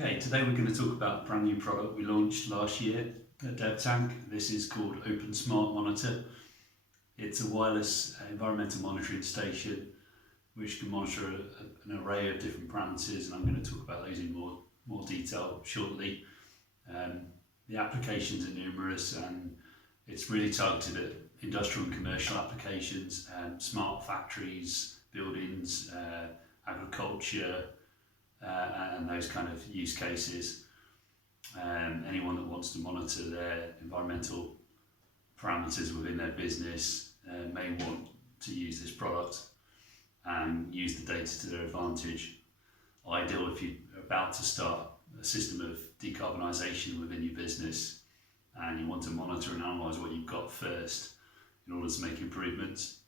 Okay, today we're going to talk about a brand new product we launched last year at Devtank. This is called OpenSmartMonitor. It's a wireless environmental monitoring station which can monitor an array of different parameters, and I'm going to talk about those in more detail shortly. The applications are numerous, and it's really targeted at industrial and commercial applications, smart factories, buildings, agriculture, and those kind of use cases. Anyone that wants to monitor their environmental parameters within their business may want to use this product and use the data to their advantage. Ideal if you're about to start a system of decarbonisation within your business and you want to monitor and analyse what you've got first in order to make improvements.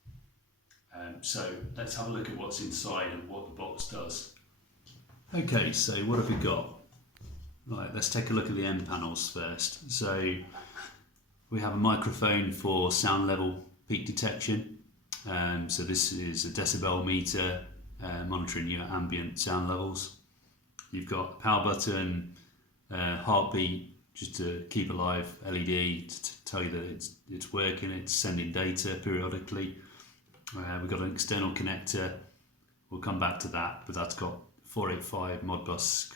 So let's have a look at what's inside and what the box does. Okay, so what have we got? Right, let's take a look at the end panels first. So we have a microphone for sound level peak detection. So this is a decibel meter monitoring your ambient sound levels. You've got a power button, heartbeat just to keep alive, LED to tell you that it's working, it's sending data periodically. We've got an external connector, we'll come back to that, but that's got 485 Modbus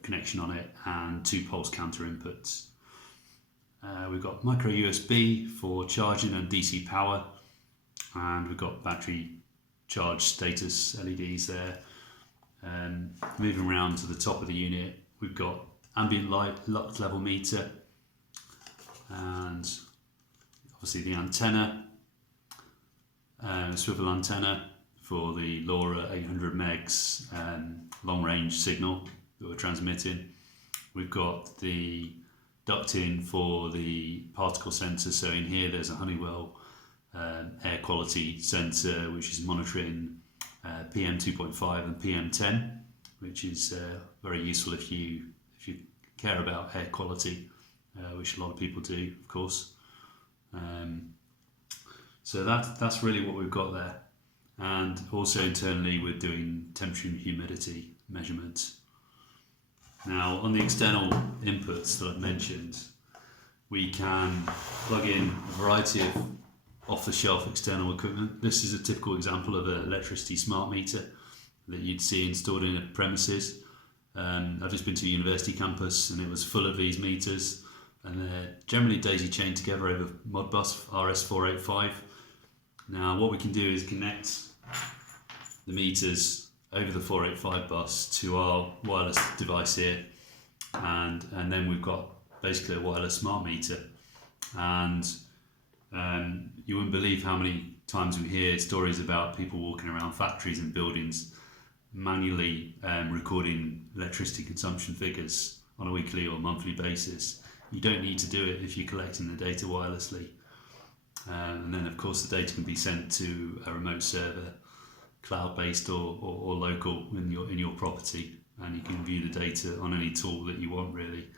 connection on it and 2 pulse counter inputs. We've got micro USB for charging and DC power, and we've got battery charge status LEDs there. Moving around to the top of the unit, we've got ambient light lux level meter, and obviously the antenna, swivel antenna for the LoRa 800 megs long range signal that we're transmitting. We've got the ducting for the particle sensor, so in here there's a Honeywell air quality sensor which is monitoring PM 2.5 and PM 10, which is very useful if you care about air quality, which a lot of people do, of course. So that's really what we've got there. And also internally we're doing temperature and humidity measurements. Now on the external inputs that I've mentioned, we can plug in a variety of off-the-shelf external equipment. This is a typical example of an electricity smart meter that you'd see installed in a premises. I've just been to a university campus and it was full of these meters, and they're generally daisy chained together over Modbus RS485. Now what we can do is connect the meters over the 485 bus to our wireless device here, and then we've got basically a wireless smart meter. And you wouldn't believe how many times we hear stories about people walking around factories and buildings manually recording electricity consumption figures on a weekly or monthly basis. You don't need to do it if you're collecting the data wirelessly. And then of course the data can be sent to a remote server, cloud-based or local in your property, and you can view the data on any tool that you want really.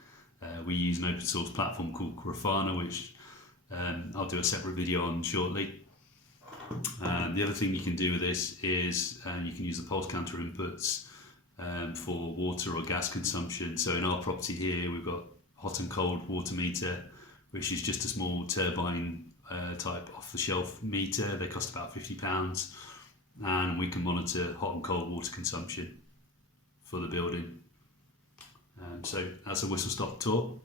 We use an open source platform called Grafana, which I'll do a separate video on shortly. The other thing you can do with this is you can use the pulse counter inputs for water or gas consumption. So in our property here we've got hot and cold water meter, which is just a small turbine type off-the-shelf meter. They cost about £50, and we can monitor hot and cold water consumption for the building. So that's a whistle-stop tour.